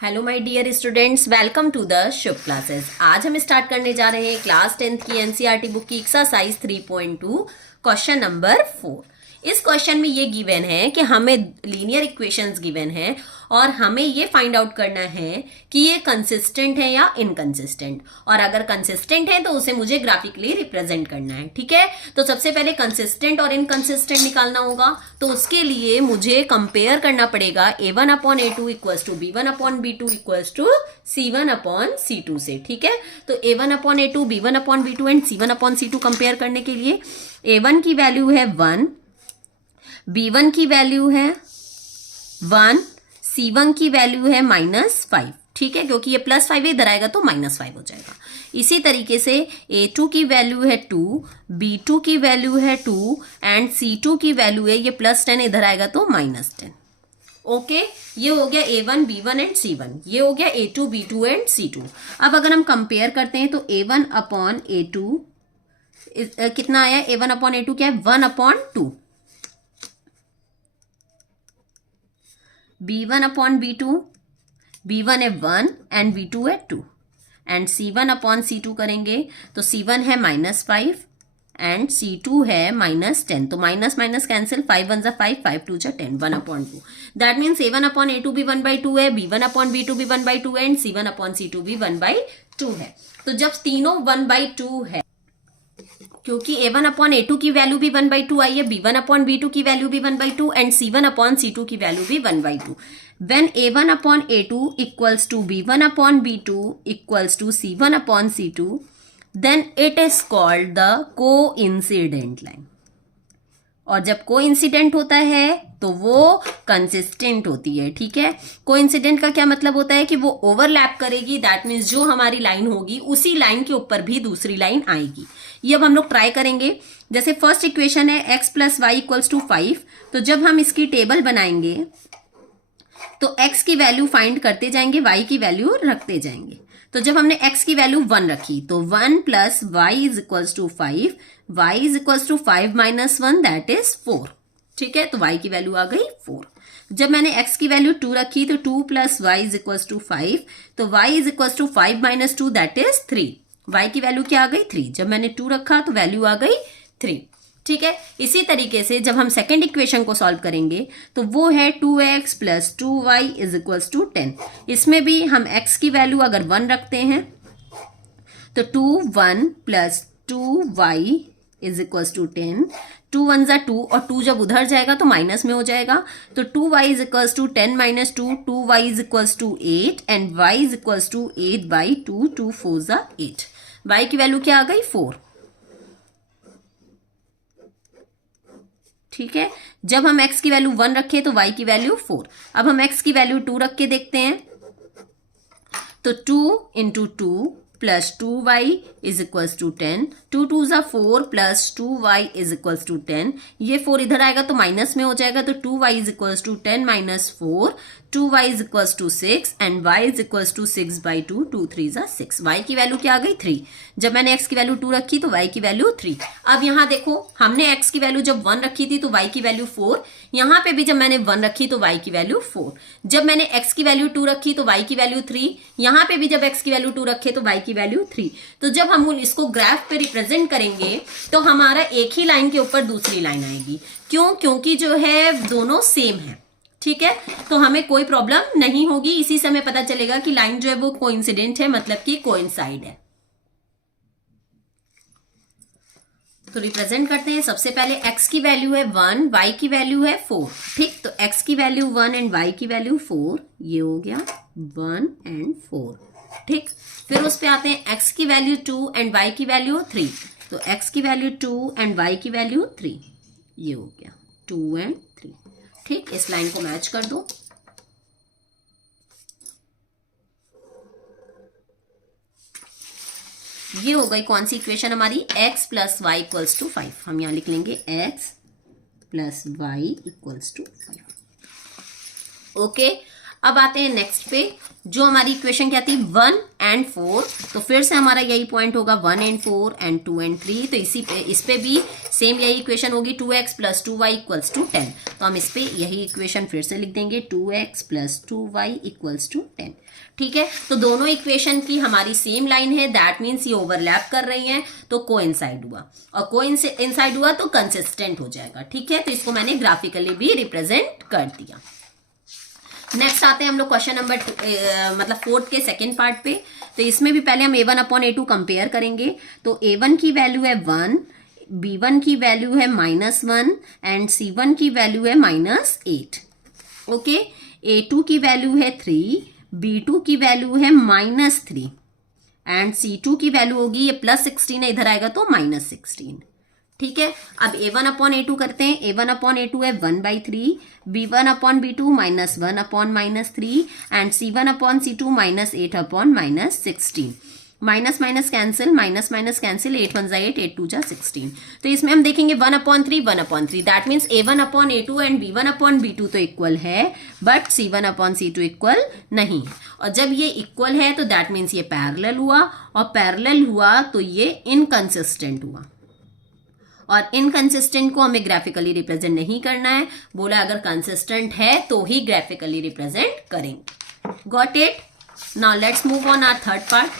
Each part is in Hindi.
Hello my dear students, welcome to the Shubh classes. आज हम स्टार्ट करने जा रहे हैं क्लास 10th की एनसीईआरटी बुक की एक्सरसाइज 3.2 क्वेश्चन नंबर 4। इस क्वेश्चन में ये गिवन है कि हमें लीनियर इक्वेशंस गिवन है और हमें ये फाइंड आउट करना है कि ये कंसिस्टेंट है या इनकंसिस्टेंट, और अगर कंसिस्टेंट है तो उसे मुझे ग्राफिकली रिप्रेजेंट करना है। ठीक है, तो सबसे पहले कंसिस्टेंट और इनकंसिस्टेंट निकालना होगा। तो उसके लिए मुझे कंपेयर करना पड़ेगा a1 upon a2 equals to b1 upon b2 equals to c1 upon c2 से। ठीक है, तो a1 upon a2, b1 upon b2 and c1 upon c2 compare करने के लिए a1 की वैल्यू है 1, b1 की वैल्यू है 1, c1 की वैल्यू है -5। ठीक है, क्योंकि ये +5 इधर आएगा तो -5 हो जाएगा। इसी तरीके से a2 की वैल्यू है 2, b2 की वैल्यू है 2 एंड c2 की वैल्यू है ये +10, इधर आएगा तो -10। ओके, ये हो गया a1, b1 एंड c1। ये हो गया a2, b2 एंड c2। अब अगर हम कंपेयर करते हैं तो a1 अपॉन a2 कितना आया? a1 अपॉन a2 क्या है? 1 upon 2। b1 upon b2, b1 है 1 एंड b2 है 2 एंड c1 अपॉन c2 करेंगे तो c1 है -5 एंड c2 है -10। तो minus minus cancel, 5 1 5, 5 2 10, 1 upon 2। That means a1 upon a2 भी 1/2 है, b1 अपॉन b2 भी 1/2 है एंड c1 अपॉन c2 भी 1/2 है। तो जब तीनों 1/2 है, क्योंकि a1 अपॉन a2 की वैल्यू भी 1/2 आई है, b1 अपॉन b2 की वैल्यू भी 1/2 एंड c1 अपॉन c2 की वैल्यू भी 1/2। When a1 upon a2 equals to b1 upon b2 equals to c1 upon c2, then it is called the coincident line। और जब कोइंसिडेंट होता है तो वो कंसिस्टेंट होती है। ठीक है, कोइंसिडेंट का क्या मतलब होता है कि वो ओवरलैप करेगी। दैट मीन्स जो हमारी लाइन होगी उसी लाइन के ऊपर भी दूसरी लाइन आएगी। ये अब हम लोग ट्राई करेंगे। जैसे फर्स्ट इक्वेशन है x + y = 5, तो जब हम इसकी टेबल बनाएंगे तो x की वैल्यू फाइंड करते जाएंगे, y की वैल्यू रखते जाएंगे। तो जब हमने x की वैल्यू 1 रखी तो 1 + y = 5, y = 5 - 1 दैट इज 4। ठीक है, तो y की वैल्यू आ गई 4। जब मैंने x की वैल्यू 2 रखी तो 2 + y = 5, तो y = 5 - 2 दैट इज 3। y की वैल्यू क्या आ गई? 3। जब मैंने 2 रखा तो वैल्यू आ गई 3। ठीक है, इसी तरीके से जब हम सेकेंड इक्वेशन को सॉल्व करेंगे तो वो है 2x + 2y = 10। इसमें भी हम x की वैल्यू अगर 1 रखते हैं तो 1 + 2y = 10। 2 1 = 2 और 2 जब उधर जाएगा तो माइनस में हो जाएगा। तो 2y = 10 - 2, 2y = 8 and y = 8/2, 2 4 = 8। y की वैल्यू क्या आ गई? 4। ठीक है, जब हम x की वैल्यू 1 रखें तो y की वैल्यू 4। अब हम x की वैल्यू 2 रख के देखते हैं तो 2 × 2 + 2y = 10, 2 2 = 4 + 2y = 10। ये 4 इधर आएगा तो माइनस में हो जाएगा। तो 2y = 10 - 4, 2y = 6 and y = 6/2, 2 3 = 6। y की वैल्यू क्या आ गई? 3। जब मैंने x की वैल्यू 2 रखी तो y की वैल्यू 3। अब यहाँ देखो, हमने x की वैल्यू जब 1 रखी थी तो y की वैल्यू 4। यहाँ पे भी जब मैंने 1 रखी तो y की वैल्यू 4। जब मैंने x की वैल्यू 2 रखी तो y की वैल्यू 3। यहाँ पे भी जब x की वैल्यू 2 रखे तो y की वैल्यू 3। तो जब हम इसको ग्राफ पे रिप्रेजेंट करेंगे तो हमारा एक ही लाइन के ऊपर दूसरी लाइन आएगी। क्यों? क्योंकि जो है दोनों सेम है। ठीक है, तो हमें कोई प्रॉब्लम नहीं होगी। इसी से हमें पता चलेगा कि लाइन जो है वो कोइंसिडेंट है, मतलब कि कोइंसाइड है। तो रिप्रेजेंट करते हैं। सबसे पहले x की वैल्यू है 1, y की वैल्यू है 4। ठीक, तो x की वैल्यू 1 एंड y की वैल्यू 4, ये हो गया 1 एंड 4। ठीक, फिर उस पे आते हैं x की वैल्यू 2 एंड y की वैल्यू 3। तो x की वैल्यू 2 एंड y की वैल्यू 3, ये हो गया 2 एंड 3। ठीक, इस लाइन को मैच कर दो। ये हो गई कौन सी इक्वेशन हमारी? x + y = 5। हम यहां लिख लेंगे x + y = 5। ओके, अब आते हैं नेक्स्ट पे, जो हमारी इक्वेशन क्या थी 1 and 4, तो फिर से हमारा यही पॉइंट होगा 1 and 4 and 2 and 3, तो इस पे भी सेम यही इक्वेशन होगी 2x + 2y = 10, तो हम इस पे यही इक्वेशन फिर से लिख देंगे 2x + 2y = 10। ठीक है, तो दोनों इक्वेशन की हमारी सेम लाइन है, दैट मीन्स ये ओवरलैप कर रही हैं, तो कोइंसाइड हुआ, और कोइंसाइड हुआ तो कंसिस्टेंट हो जाएगा। ठीक है, तो इसको मैंने ग्राफिकली भी रिप्रेजेंट कर दिया। नेक्स्ट आते हैं हम लोग क्वेश्चन नंबर मतलब 4 के सेकेंड पार्ट पे। तो इसमें भी पहले हम a1/a2 कंपेयर करेंगे। तो a1 की वैल्यू है 1, b1 की वैल्यू है -1 एंड c1 की वैल्यू है -8। ओके, a2 की वैल्यू है 3, b2 की वैल्यू है -3 एंड c2 की वैल्यू होगी, ये +16 है, इधर आएगा तो -16। ठीक है, अब a1/a2 करते हैं। a1/a2 है 1/3, b1/b2 -1/-3 and c1/c2 -8/-16। Minus minus cancel, minus minus cancel, 8 1 8, 8 2 16। तो इसमें हम देखेंगे 1/3 1/3, that means a1/a2 and b1/b2 तो इक्वल है, बट c1/c2 इक्वल नहीं। और जब ये इक्वल है तो दैट मीन्स ये पैरेलल हुआ, और पैरेलल हुआ तो ये इनकंसिस्टेंट हुआ, और इनकंसिस्टेंट को हमें ग्राफिकली रिप्रेजेंट नहीं करना है। बोला अगर कंसिस्टेंट है तो ही ग्राफिकली रिप्रेजेंट करेंगे। Got it? Now let's move on our third part.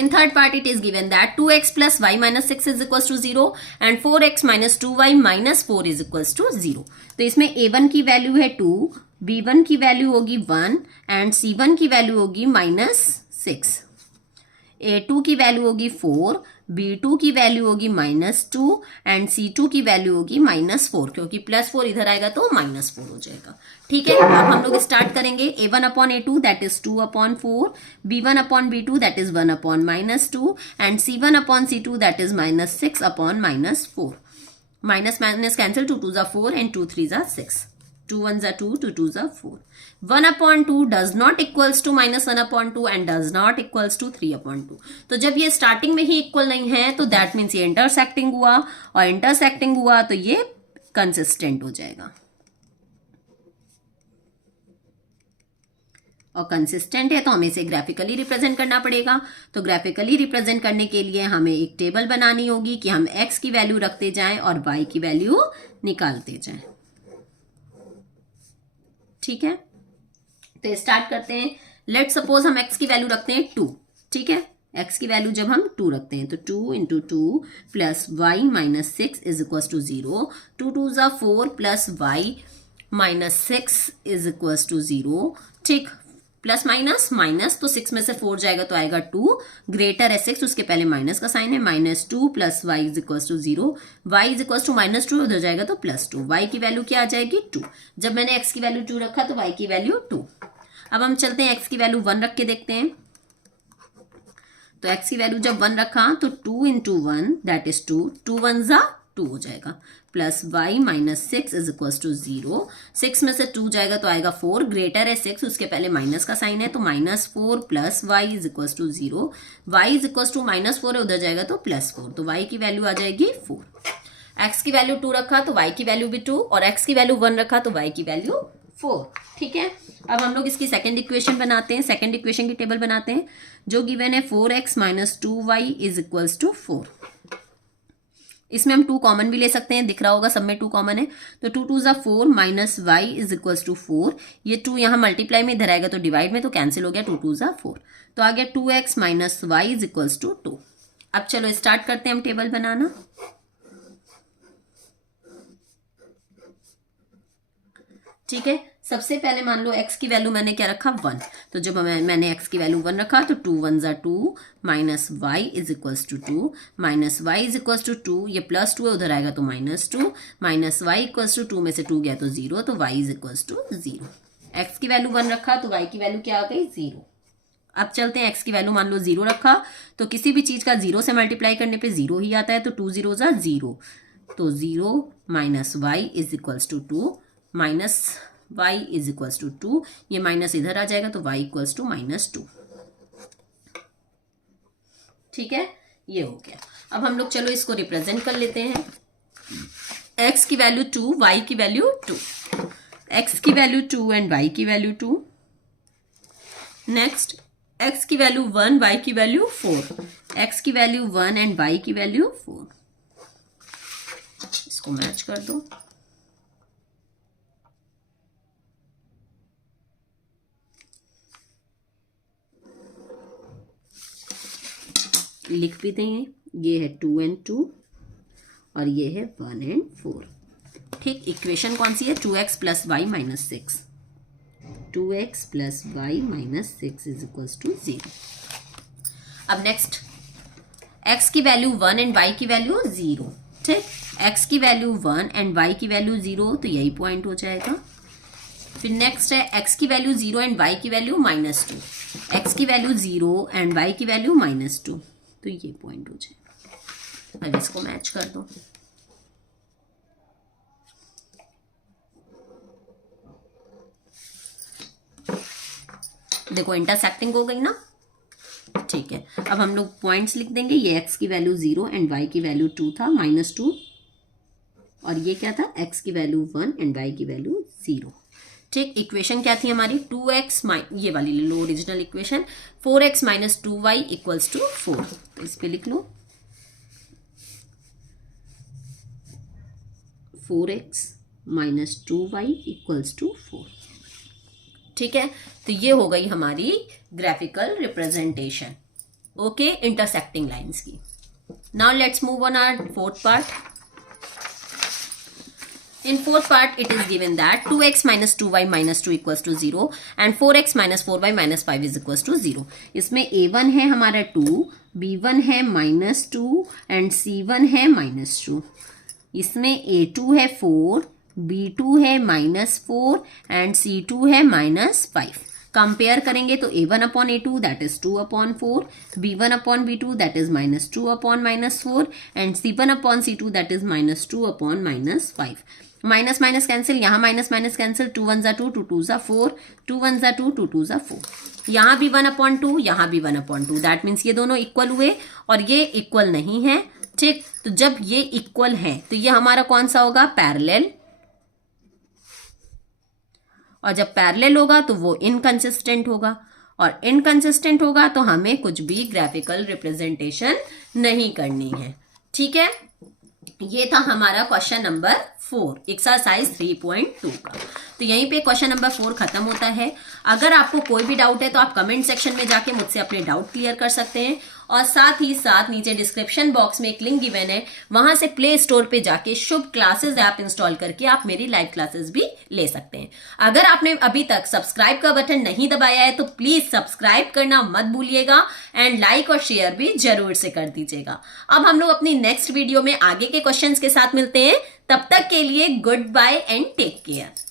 In third part it is given that 2x plus y minus 6 is equals to 0 and 4x minus 2y minus 4 is equals to 0। तो इसमें a1 की वैल्यू है 2, b1 की वैल्यू होगी 1 एंड c1 की वैल्यू होगी -6, a2 की वैल्यू होगी 4, b2 की वैल्यू होगी -2 एंड c2 की वैल्यू होगी -4, क्योंकि +4 इधर आएगा तो -4 हो जाएगा। ठीक है, अब हम लोग स्टार्ट करेंगे। a1/a2 that is 2/4, b1/b2 that is 1/-2 and c1/c2 that is -6/-4। Minus minus cancel, 2 2 4 and 2 3 6, 2 1 2, 2 2 4। 1/2 does not equals to -1/2 and does not equals to 3/2। तो जब ये स्टार्टिंग में ही इक्वल नहीं है तो दैट मीन्स ये इंटरसेक्टिंग हुआ, और इंटरसेक्टिंग हुआ तो ये कंसिस्टेंट हो जाएगा, और कंसिस्टेंट है तो हमें इसे ग्राफिकली रिप्रेजेंट करना पड़ेगा। तो ग्राफिकली रिप्रेजेंट करने के लिए हमें एक टेबल बनानी होगी कि हम x की वैल्यू रखते जाएं और y की वैल्यू निकालते जाएं। ठीक है, तो स्टार्ट करते हैं। लेट सपोज हम x की वैल्यू रखते हैं 2। ठीक है, x की वैल्यू जब हम 2 रखते हैं तो 2 × 2 plus y -6 is equal to 0, 2 2 4 plus y -6 is equal to 0। ठीक, प्लस माइनस माइनस, तो 6 में से 4 जाएगा तो आएगा 2, ग्रेटर है 6, उसके पहले माइनस का साइन है, -2 plus y is equal to 0, y is equal to -2, उधर जाएगा तो +2, y की वैल्यू क्या आ जाएगी 2। जब मैंने x की वैल्यू 2 रखा तो y की वैल्यू 2। अब हम चलते हैं x की वैल्यू 1 रख के देखते हैं। तो x की वैल्यू जब 1 रखा तो 2 × 1 दैट इज 2, 2 1 2 हो जाएगा, plus y -6 is equal to 0, 6 में से 2 जाएगा तो आएगा 4, ग्रेटर है 6, उसके पहले माइनस का साइन है, तो -4 plus y is equal to 0, y is equal to -4 है, उधर जाएगा तो +4, तो y की वैल्यू आ जाएगी 4। x की वैल्यू 2 रखा तो y की वैल्यू भी 2, और x की वैल्यू 1 रखा तो y की वैल्यू 4। ठीक है, अब हम लोग इसकी सेकंड इक्वेशन बनाते हैं, सेकंड इक्वेशन की टेबल बनाते हैं, जो गिवन है 4x - 2y is equal to 4। इसमें हम 2 कॉमन भी ले सकते हैं, दिख रहा होगा सब में 2 कॉमन है, तो 2 2 4 minus y is equal to 4, ये 2 यहाँ मल्टीप्लाई में इधर आएगा तो डिवाइड में, तो कैंसिल हो गया, 2 2 4, तो आ गया 2x - y is equal to 2। अब चलो स्टार्ट करते हैं हम टेबल बनाना। ठीक है, सबसे पहले मान लो x की वैल्यू मैंने क्या रखा 1, तो जब मैंने x की वैल्यू 1 रखा तो 2 1 2 minus y is equals to 2, minus y is equals to 2, ये +2 है, उधर आएगा तो -2, माइनस y इक्वल्स टू 2 में से 2 गया तो 0, तो y is equals to 0। x की वैल्यू 1 रखा तो y की वैल्यू क्या आ गई 0। अब चलते हैं, x की वैल्यू मान लो 0 रखा तो किसी भी चीज का 0 से मल्टीप्लाई करने पे 0 ही आता है, तो 2 0 0, तो 0 minus y is equals to 2, minus y is equals to 2, ये माइनस इधर आ जाएगा तो y इक्वल्स टू -2। ठीक है, ये हो गया। अब हम लोग चलो इसको रिप्रेजेंट कर लेते हैं। x की वैल्यू 2, y की वैल्यू 2। x की वैल्यू 2 एंड y की वैल्यू 2। नेक्स्ट x की वैल्यू 1, y की वैल्यू 4, x की वैल्यू 1 एंड y की वैल्यू 4। इसको मैच कर दो। लिख भी देंगे, ये है 2 एंड 2 और ये है 1 एंड 4। ठीक, इक्वेशन कौन सी है? 2x plus y minus 6, 2x plus y minus 6 is equals to 0। अब नेक्स्ट x की वैल्यू 1 एंड y की वैल्यू 0। ठीक, x की वैल्यू 1 एंड y की वैल्यू 0, तो यही पॉइंट हो जाएगा। फिर नेक्स्ट है x की वैल्यू 0 एंड y की वैल्यू -2, x की वैल्यू 0 एंड y की वैल्यू -2, तो ये पॉइंट हो जाएगा। अब इसको मैच कर दो। देखो इंटरसेक्टिंग हो गई ना। ठीक है, अब हम लोग पॉइंट्स लिख देंगे। ये x की वैल्यू 0 एंड y की वैल्यू 2 था, -2, और ये क्या था? x की वैल्यू 1 एंड y की वैल्यू 0। ठीक, इक्वेशन क्या थी हमारी? 2x ये वाली ले लो original equation, 4x minus 2y equals two 4। तो इस पे लिख लो 4x minus 2y equals two 4। ठीक है, तो ये हो गई हमारी graphical representation, okay, intersecting lines की। Now let's move on our fourth part. In fourth part, it is given that 2x minus 2y minus 2 equals to 0 and 4x minus 4y minus 5 is equals to 0. इसमें a1 है हमारा 2, b1 है -2 and c1 है -2. इसमें a2 है 4, b2 है -4 and c2 है -5. कंपेयर करेंगे तो a1 upon a2 that is 2 upon 4, b1 upon b2 that is -2 upon -4 and c1 upon c2 that is -2 upon -5. Minus minus cancel, यहाँ माइनस माइनस कैंसिल, 2 1 2, 2 2 4, 2 1 2, 2 2 4। यहाँ भी 1/2, यहाँ भी 1/2, दैट मीन्स ये दोनों इक्वल हुए और ये इक्वल नहीं है। ठीक, तो जब ये इक्वल है तो ये हमारा कौन सा होगा? पैरेलल। और जब पैरेलल होगा तो वो इनकंसिस्टेंट होगा, और इनकंसिस्टेंट होगा तो हमें कुछ भी ग्राफिकल रिप्रेजेंटेशन नहीं करनी है। ठीक है, ये था हमारा क्वेश्चन नंबर 4, एक्सरसाइज 3.2 का। तो यहीं पे क्वेश्चन नंबर 4 खत्म होता है। अगर आपको कोई भी डाउट है तो आप कमेंट सेक्शन में जाके मुझसे अपने डाउट क्लियर कर सकते हैं, और साथ ही साथ नीचे डिस्क्रिप्शन बॉक्स में एक लिंक गिवन है, वहां से प्ले स्टोर पे जाके शुभ क्लासेस ऐप इंस्टॉल करके आप मेरी लाइव क्लासेस भी ले सकते हैं। अगर आपने अभी तक सब्सक्राइब का बटन नहीं दबाया है तो प्लीज सब्सक्राइब करना मत भूलिएगा एंड लाइक और शेयर भी जरूर से कर दीजिएगा। अब हम लोग अपनी नेक्स्ट वीडियो में आगे के क्वेश्चंस के साथ मिलते हैं। तब तक के लिए good bye and take care.